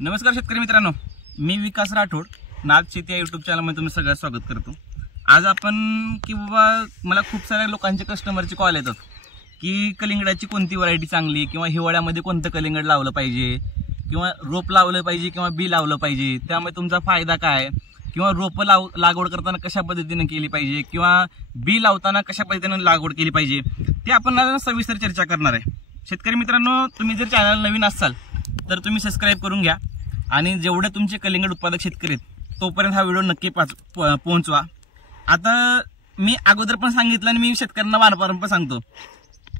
नमस्कार शेतकरी मित्रांनो, मी विकास राठोड नाद शेती या यूट्यूब चॅनलमध्ये तुम्ही सगळं स्वागत करतो। आज आपण मला खूप साऱ्या लोकांचे कस्टमरचे कॉल येतात की कलिंगडाची कोणती व्हरायटी चांगली किंवा हिवाळ्यामध्ये कोणतं कलिंगड लावलं पाहिजे किंवा रोप लावलं पाहिजे किंवा बी लावलं पाहिजे, त्यामुळे तुमचा फायदा काय किंवा रोप लागवड करताना कशा पद्धतीने केली पाहिजे किंवा बी लावताना कशा पद्धतीने लागवड केली पाहिजे, ते आपण आज सविस्तर चर्चा करणार आहे। शेतकरी मित्रांनो, तुम्ही जर चॅनल नवीन असाल तर तुम्ही सबस्क्राइब करून घ्या आणि जेवढे तुमचे कलिंगड उत्पादक शेतकरी आहेत तोपर्यंत हा व्हिडिओ नक्की पोहोचवा। आता मी अगोदर पण सांगितलं आणि मी शेतकऱ्यांना वारंवार पण सांगतो,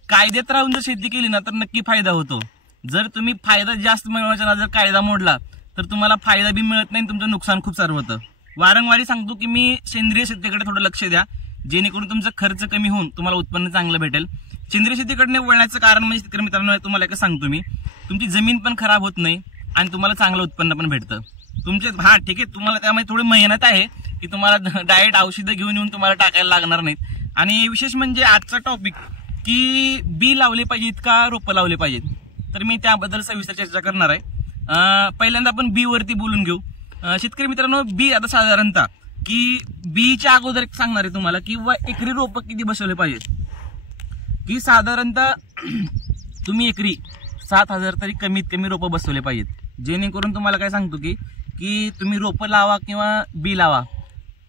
कायद्यात राहून जर शेती केली ना तर नक्की फायदा होतो। जर तुम्ही फायदा जास्त मिळवायचा ना, जर कायदा मोडला तर तुम्हाला फायदा बी मिळत नाही, तुमचं नुकसान खूप सारं होतं। वारंवार सांगतो की मी सेंद्रिय शेतीकडे थोडं लक्ष द्या, जेणेकरून तुमचा खर्च कमी होऊन तुम्हाला उत्पन्न चांगलं भेटेल। सेंद्रिय शेतीकडे वळण्याचं कारण म्हणजे शेतकरी मित्रांनो तुम्हाला एक सांगतो मी, तुमची जमीन पण खराब होत नाही आणि तुम्हाला चांगलं उत्पन्न पण भेटतं तुमचे। हा ठीक आहे, तुम्हाला त्यामुळे थोडी मेहनत आहे की तुम्हाला डायरेक्ट औषधं घेऊन येऊन तुम्हाला टाकायला लागणार नाहीत। आणि विशेष म्हणजे आजचा टॉपिक की बी लावले पाहिजेत का रोपं लावले पाहिजेत, तर मी त्याबद्दल सविस्तर चर्चा करणार आहे। पहिल्यांदा आपण बी वरती बोलून घेऊ। शेतकरी मित्रांनो, बी आता साधारणतः की बीच्या अगोदर सांगणार आहे तुम्हाला किंवा एकरी रोपं किती बसवले पाहिजेत, की साधारणतः तुम्ही एकरी 7,000 तरी कमीत कमी रोपं बसवले पाहिजेत। जेणेकरून तुम्हाला काय सांगतो की तुम्ही रोपं लावा किंवा बी लावा,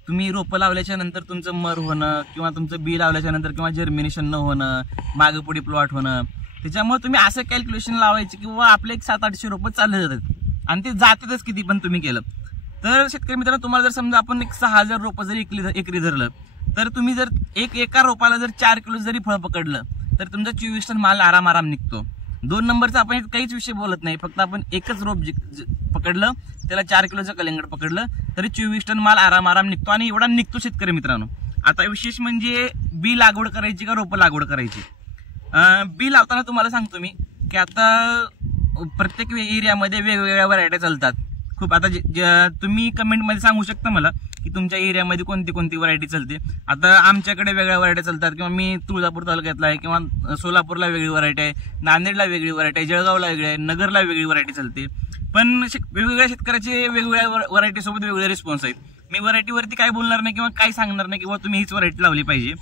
तुम्ही रोपं लावल्याच्या नंतर तुमचं मर होणं किंवा तुमचं बी लावल्याच्या नंतर किंवा जर्मिनेशन न होणं, मागे पुढे प्लॉट होणं, त्याच्यामुळे तुम्ही असं कॅल्क्युलेशन लावायचे किंवा आपले एक 700-800 रोपं चालले जातात आणि ते जातातच किती पण तुम्ही केलं तर। शेतकरी मित्रांनो, तुम्हाला जर समजा आपण एक 6,000 रोपं जरी एकरी धरलं तर तुम्ही जर एका रोपाला जर 4 किलो जरी फळ पकडलं तर तुमचा 24 टन माल आराम निघतो। 2 नंबरचा आपण काहीच विषय बोलत नाही, फक्त आपण एकच रोप पकडलं त्याला 4 किलोचं कलिंगड पकडलं तरी 24 टन माल आराम निघतो आणि एवढा निघतो शेतकरी मित्रांनो। आता विशेष म्हणजे बी लागवड करायची का रोपं लागवड करायची। बी लावताना तुम्हाला सांगतो मी की आता प्रत्येक एरियामध्ये वेगवेगळ्या व्हरायटी चालतात खूप। आता तुम्ही कमेंटमध्ये सांगू शकता मला की तुमच्या एरियामध्ये कोणती कोणती व्हरायटी चालते। आता आमच्याकडे वेगळ्या व्हरायटी चालतात किंवा मी तुळजापूर तालुक्यातला आहे किंवा सोलापूरला वेगळी व्हरायटी आहे, नांदेडला वेगळी व्हरायटी आहे, जळगावला वेगळी आहे, नगरला वेगळी व्हरायटी चालते। पण वेगवेगळ्या शेतकऱ्याचे वेगवेगळ्या व्हरायटी सोबत वेगवेगळे रिस्पॉन्स आहेत। मी व्हरायटीवरती काय बोलणार नाही किंवा काय सांगणार नाही किंवा तुम्ही हीच व्हरायटी लावली पाहिजे।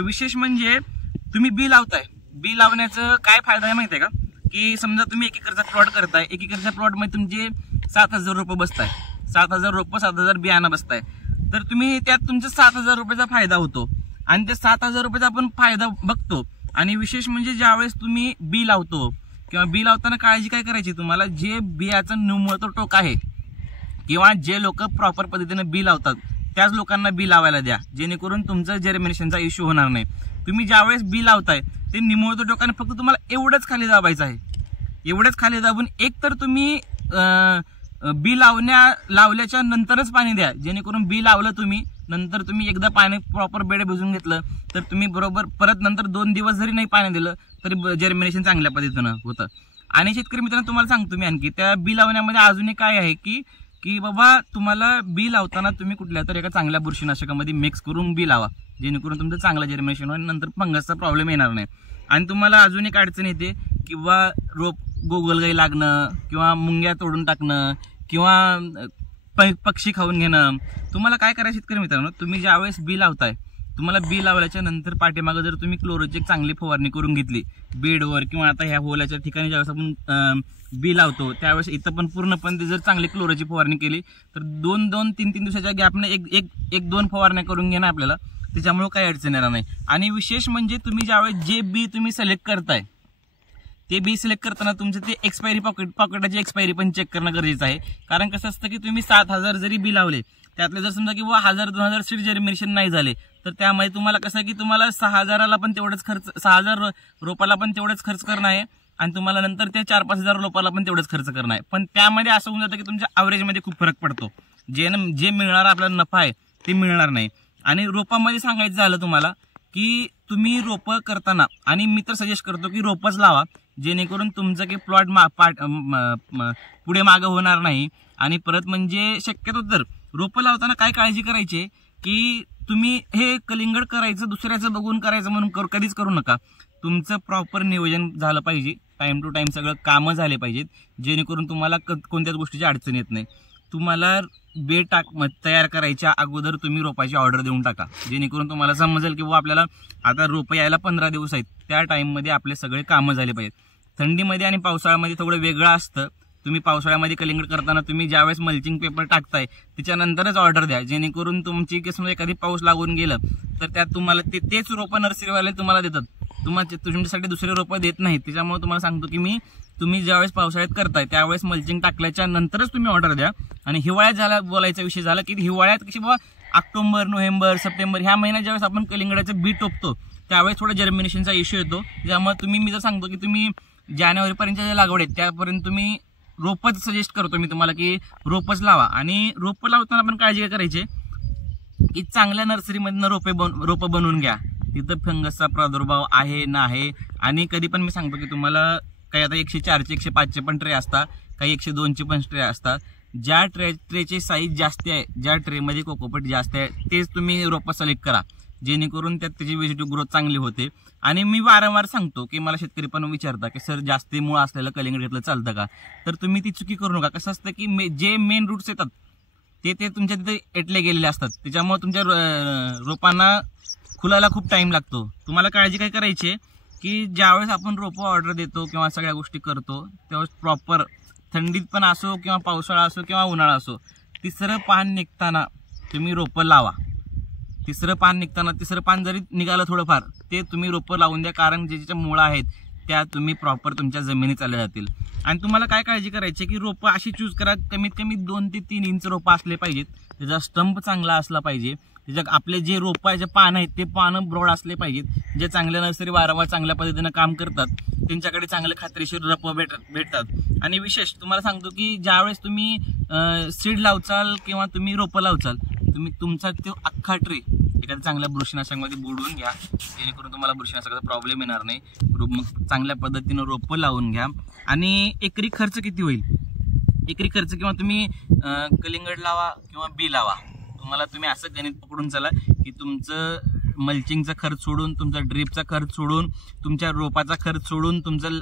विशेष म्हणजे तुम्ही बी लावताय, बी लावण्याचं काय फायदा आहे माहिती आहे का, की समजा तुम्ही 1 एकरचा प्लॉट करताय, 1 एकरच्या प्लॉटमध्ये तुमचे 7,000 रोपं बसताय, 7,000 रोपं 7,000 बियाणं बसताय, तर तुम्ही त्यात तुमचा 7,000 रुपयाचा फायदा होतो आणि त्या 7,000 रुपयाचा आपण फायदा बघतो। आणि विशेष म्हणजे ज्यावेळेस तुम्ही बी लावतो किंवा बी लावताना काळजी काय करायची, तुम्हाला जे बियाचं निमुळतं टोक आहे किंवा जे लोक प्रॉपर पद्धतीने बी लावतात त्याच लोकांना बी लावायला द्या, जेणेकरून तुमचं जर्मिनेशनचा इश्यू होणार नाही। तुम्ही ज्यावेळेस बी लावताय ते निमुळतं टोकाने फक्त तुम्हाला एवढंच खाली दाबायचं आहे, एवढंच खाली दाबून एक तर तुम्ही बी लावल्याच्या नंतरच पाणी द्या, जेणेकरून बी लावलं तुम्ही नंतर तुम्ही एकदा पाणी प्रॉपर बेड भिजून घेतलं तर तुम्ही बरोबर परत नंतर 2 दिवस जरी नाही पाणी दिलं तरी जर्मिनेशन चांगल्या पद्धतीनं होतं। आणि शेतकरी मित्रांनो, तुम्हाला सांगतो मी आणखी त्या बी लावण्यामध्ये अजून एक काय आहे की बाबा तुम्हाला बी लावताना तुम्ही कुठल्या तर एका चांगल्या बुरशीनाशकामध्ये मिक्स करून बी लावा, जेणेकरून तुमचं चांगलं जर्मिनेशन होईल, नंतर फंगसचा प्रॉब्लेम येणार नाही। आणि तुम्हाला अजून एक अडचण येते किंवा रोप गोगलगाई लागणं किंवा मुंग्या तोडून टाकणं किंवा पक्षी खाऊन घेणं। तुम्हाला काय करायचं शेतकरी मित्रांनो, तुम्ही ज्यावेळेस बी लावताय तुम्हाला बी लावल्याच्या नंतर पाठीमागं जर तुम्ही क्लोरोची चांगली फवारणी करून घेतली बेडवर किंवा आता ह्या होल्याच्या ठिकाणी ज्यावेळेस आपण बी लावतो त्यावेळेस इथं पण पूर्णपणे जर चांगली क्लोरोची फवारणी केली तर 2-3 दिवसाच्या गॅपने एक 2 फवारण्या करून घेणं आपल्याला, त्याच्यामुळे काही अडचण येणार नाही। आणि विशेष म्हणजे तुम्ही ज्यावेळेस जे बी तुम्ही सिलेक्ट करताय ते बी सिलेक्ट करताना तुमचं ते एक्सपायरी पॉकेटाची एक्सपायरी पण चेक करणं गरजेचं आहे। कारण कसं असतं की तुम्ही 7,000 जरी बी लावले त्यातले जर समजा किंवा 1,000-2,000 सीड जर्मिनेशन नाही झाले तर त्यामुळे तुम्हाला कसं आहे की तुम्हाला 6,000ला पण तेवढंच खर्च, 6,000 रोपाला पण तेवढंच खर्च करणं आहे आणि तुम्हाला नंतर त्या 4-5 रोपाला पण तेवढंच खर्च करणं आहे। पण त्यामध्ये असं होऊन जातं की तुमच्या ॲव्हरेजमध्ये खूप फरक पडतो, जे मिळणारा आपल्याला नफा आहे ते मिळणार नाही। आणि रोपामध्ये सांगायचं झालं तुम्हाला की तुम्ही रोपं करताना, आणि मी तर सजेस्ट करतो की रोपच लावा, जेणेकरून तुमचं की प्लॉट पुढे मागं होणार नाही। आणि परत म्हणजे शक्यतो तर रोपं लावताना काय काळजी करायची की तुम्ही हे कलिंगड करायचं दुसऱ्याचं बघून करायचं म्हणून कधीच करू नका। तुमचं प्रॉपर नियोजन झालं पाहिजे टाइम टू टाइम सगळं कामं झाले पाहिजेत, जेणेकरून तुम्हाला कोणत्याच गोष्टीची अडचण येत नाही. तुम्हाला बे तयार करायच्या अगोदर तुम्ही रोपाची ऑर्डर देऊन टाका, जेणेकरून तुम्हाला समजेल की आपल्याला आता रोपं यायला 15 दिवस आहेत, त्या टाइममध्ये आपले सगळे कामं झाले पाहिजेत. थंडीमध्ये आणि पावसाळ्यामध्ये थोडं वेगळं असतं. तुम्ही पावसाळ्यामध्ये कलिंगड करताना तुम्ही ज्यावेळेस मल्चिंग पेपर टाकताय त्याच्यानंतरच ऑर्डर द्या, जेणेकरून तुमची समजा एखादी पाऊस लागून गेलं तर त्यात तुम्हाला तेच रोपं नर्सरीवाले तुम्हाला देतात, तुमच्यासाठी दुसरे रोपं देत नाहीत. त्याच्यामुळे तुम्हाला सांगतो की तुम्ही ज्यावेळेस पावसाळ्यात करताय त्यावेळेस मल्चिंग टाकल्याच्या नंतरच तुम्ही ऑर्डर द्या. आणि हिवाळ्यात बोलायचा विषय झाला की हिवाळ्यात कशी बाबा ऑक्टोबर, नोव्हेंबर, सप्टेंबर ह्या महिन्यात ज्यावेळेस आपण कलिंगडाचं बी टोकतो त्यावेळेस थोडा जर्मिनेशनचा इश्यू येतो. त्यामुळे मी जर सांगतो की तुम्ही जानेवारीपर्यंतच्या ज्या लागवड आहेत त्यापर्यंत तुम्ही रोपच सजेस्ट करतो मी तुम्हाला की रोपच लावा. आणि रोपं लावताना आपण काळजी करायची की चांगल्या नर्सरीमधनं रोपं बनवून घ्या, तिथं फंगसचा प्रादुर्भाव आहे ना आहे. आणि कधी पण मी सांगतो की तुम्हाला काही आता 104चे 105चे पण ट्रे असतात, काही 102चे पण ट्रे असतात. ज्या ट्रेची साईज जास्त आहे, ज्या ट्रेमध्ये कोकोपीट जास्त आहे तेच तुम्ही रोपं सिलेक्ट करा, जेणेकरून त्यात त्याची व्हेजिटेटिव्ह ग्रोथ चांगली होते. आणि मी वारंवार सांगतो की मला शेतकरी पण विचारता की सर जास्ती मूळ असलेलं कलिंगड घेतलं चालतं का, तर तुम्ही ती चुकी करू नका. कसं असतं की जे मेन रूट्स येतात ते तुमच्या तिथे एटले गेलेले असतात, त्याच्यामुळे तुमच्या रोपांना खुलायला खूप टाइम लागतो. तुम्हाला काळजी काय करायची की ज्यावेळेस आपण रोपं ऑर्डर देतो किंवा सगळ्या गोष्टी करतो त्यावेळेस प्रॉपर थंडीत पण असो किंवा पावसाळा असो किंवा उन्हाळा असो, तिसरं पान निघताना तुम्ही रोपं लावा. तिसरं पान जरी निघालं थोडंफार ते तुम्ही रोपं लावून द्या, कारण ज्याच्या मुळा आहेत त्या तुम्ही प्रॉपर तुमच्या जमिनीत चालल्या जातील. आणि तुम्हाला काय काळजी करायची की रोपं अशी चूज करा, कमीत कमी 2 ते 3 इंच रोपं असले पाहिजेत, त्याचा स्टंप चांगला असला पाहिजे, त्याच्या आपले जे रोपाचे पान आहेत ते पानं ब्रॉड असले पाहिजेत. जे चांगल्या नर्सरी वारंवार चांगल्या पद्धतीनं काम करतात त्यांच्याकडे चांगले खात्रीशीर रोपं भेटतात. आणि विशेष तुम्हाला सांगतो की ज्यावेळेस तुम्ही सीड लावचाल किंवा तुम्ही रोपं लावचाल, तुम्ही तुमचा तो अख्खा ट्रे एखाद्या चांगल्या बुरशीनाशकामध्ये बुडवून घ्या, जेणेकरून तुम्हाला बुरशीनाशकाचा प्रॉब्लेम येणार नाही. मग चांगल्या पद्धतीनं रोपं लावून घ्या. आणि एकरी खर्च किती होईल, एकरी खर्च किंवा तुम्ही कलिंगड लावा किंवा बी लावा, तुम्ही असं गणित पकडून चला की तुमचं मल्चिंगचा खर्च सोडून, तुमचा ड्रिपचा खर्च सोडून, तुमच्या रोपाचा खर्च सोडून, तुमचं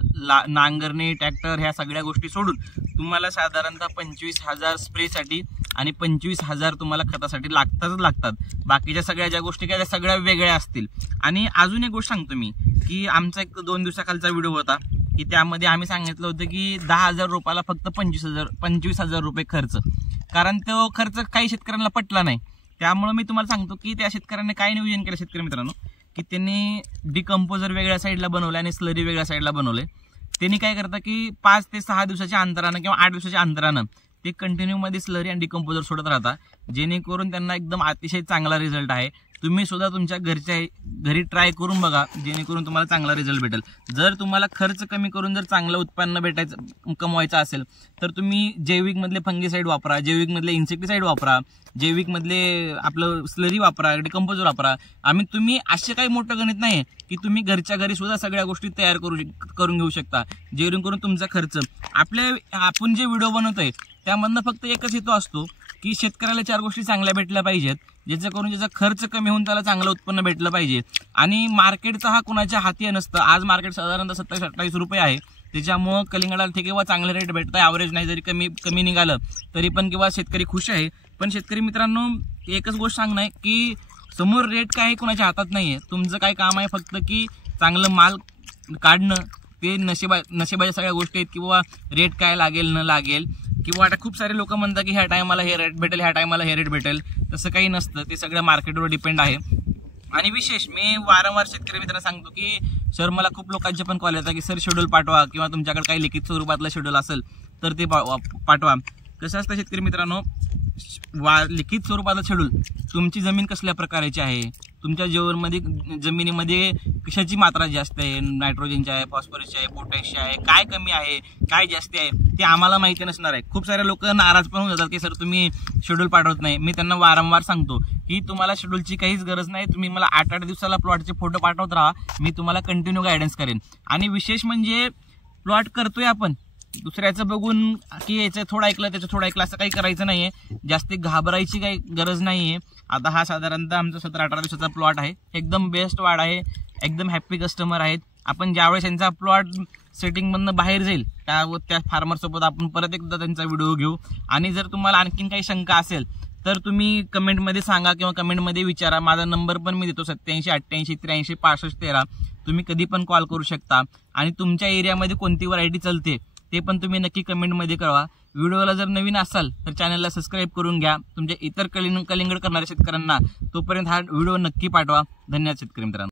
नांगरणी ट्रॅक्टर ह्या सगळ्या गोष्टी सोडून तुम्हाला साधारणतः 25,000 स्प्रेसाठी आणि 25,000 तुम्हाला खतासाठी लागतात. बाकीच्या सगळ्या ज्या गोष्टी काय त्या सगळ्या वेगळ्या असतील. आणि अजून एक गोष्ट सांगतो मी की आमचा एक 2 दिवसाखालचा व्हिडिओ होता की त्यामध्ये आम्ही सांगितलं होतं की 10,000 रोपाला फक्त 25,000 रुपये खर्च, कारण तो खर्च काही शेतकऱ्यांना पटला नाही. त्यामुळे मी तुम्हाला सांगतो की त्या शेतकऱ्यांनी काय नियोजन केलं शेतकरी मित्रांनो की त्यांनी डिकम्पोजर वेगळ्या साईडला बनवले आणि स्लरी वेगळ्या साईडला बनवले. त्यांनी काय करतं की 5 ते 6 दिवसाच्या अंतरानं किंवा 8 दिवसाच्या अंतरानं ते कंटिन्यू मध्ये स्लरी आणि डिकम्पोजर सोडत राहतात, जेणेकरून त्यांना एकदम अतिशय चांगला रिझल्ट आहे. तुम्ही सुद्धा तुमच्या घरी ट्राय करून बघा, जेणेकरून तुम्हाला चांगला रिझल्ट भेटेल. जर तुम्हाला खर्च कमी करून जर चांगलं उत्पन्न कमवायचं असेल तर तुम्ही जैविक मधले फंगीसाईड वापरा, जैविक मधले इन्सेक्टिसाईड वापरा, जैविक मधले आपलं स्लरी वापरा, डिकम्पोजर वापरा. तुम्ही असे काही मोठं गणित नाही की तुम्ही घरच्या घरी सुद्धा सगळ्या गोष्टी तयार करून घेऊ शकता, जेणेकरून तुमचा खर्च आपण जे व्हिडिओ बनवतोय त्यामधनं फक्त एकच हेतू असतो की शेतकऱ्याला 4 गोष्टी चांगल्या भेटल्या पाहिजेत, ज्याच्याकरून त्याचा खर्च कमी होऊन त्याला चांगलं उत्पन्न भेटलं पाहिजे. आणि मार्केटचा हा कुणाच्या हाती नसतं. आज मार्केट साधारणतः 27-28 रुपये आहे, त्याच्यामुळं कलिंगडाला ठीक किंवा चांगले रेट भेटत आहे. ॲव्हरेज नाही जरी कमी निघालं तरी पण किंवा शेतकरी खुश आहे. पण शेतकरी मित्रांनो एकच गोष्ट सांगणं आहे की समोर रेट काय आहे कुणाच्या हातात नाहीये. तुमचं काय काम आहे फक्त की चांगलं माल काढणं, ते नशिबाच्या सगळ्या गोष्टी आहेत किंवा रेट काय लागेल न लागेल. किंवा आता खूप सारे लोक म्हणतात की ह्या टायमाला हे रेट भेटेल, ह्या टायमाला हे रेट भेटेल. तसं काही नसतं, ते सगळं मार्केटवर डिपेंड आहे. आणि विशेष मी वारंवार शेतकरी मित्रांना सांगतो की सर मला खूप लोकांचे पण कॉल येतात की सर शेड्यूल पाठवा किंवा तुमच्याकडे काही लिखित स्वरूपातलं शेड्यूल असेल तर ते पाठवा. कसं असतं शेतकरी मित्रांनो, लिखित स्वरूपातलं शेड्यूल तुमची जमीन कसल्या प्रकारची आहे, तुमच्या जमिनीमध्ये कशाची मात्रा जास्त आहे, नायट्रोजनची आहे, फॉस्फरसची आहे, पोटॅशची आहे, काय कमी आहे, काय जास्त आहे ते आम्हाला माहिती नसणार आहे. खूप सारे लोक नाराज पण होऊन जातात की सर तुम्ही शेड्यूल पाठवत नाही. मी त्यांना वारंवार सांगतो की तुम्हाला शेड्यूलची काहीच गरज नाही, तुम्ही मला 8-8 दिवसाला प्लॉटचे फोटो पाठवत राहा, मी तुम्हाला कंटिन्यू गायडन्स करेन. आणि विशेष म्हणजे प्लॉट करतोय आपण दुसऱ्याचं बघून की याचं थोडं ऐकलं त्याचं थोडं ऐकलं असं काही करायचं नाहीये, जास्ती घाबरायची काही गरज नाहीये. आता हा साधारणतः आमचा 17-18 दिवसाचा प्लॉट आहे, एकदम बेस्ट वाढ आहे, एकदम हॅप्पी कस्टमर आहेत. आपण ज्यावेळेस यांचा प्लॉट सेटिंगमधनं बाहेर जाईल त्या फार्मरसोबत आपण परत एकदा त्यांचा व्हिडिओ घेऊ. आणि जर तुम्हाला आणखीन काही शंका असेल तर तुम्ही कमेंटमध्ये सांगा किंवा कमेंटमध्ये विचारा. माझा नंबर पण मी देतो 87 88 83 65 13. तुम्ही कधी पण कॉल करू शकता. आणि तुमच्या एरियामध्ये कोणती व्हरायटी चालते ते पण तुम्ही नक्की कमेंटमध्ये कळवा. व्हिडिओला जर नवीन असाल तर चॅनलला सबस्क्राईब करून घ्या. तुमच्या इतर कलिंगड करणाऱ्या शेतकऱ्यांना तोपर्यंत हा व्हिडिओ नक्की पाठवा. धन्यवाद शेतकरी मित्रांनो.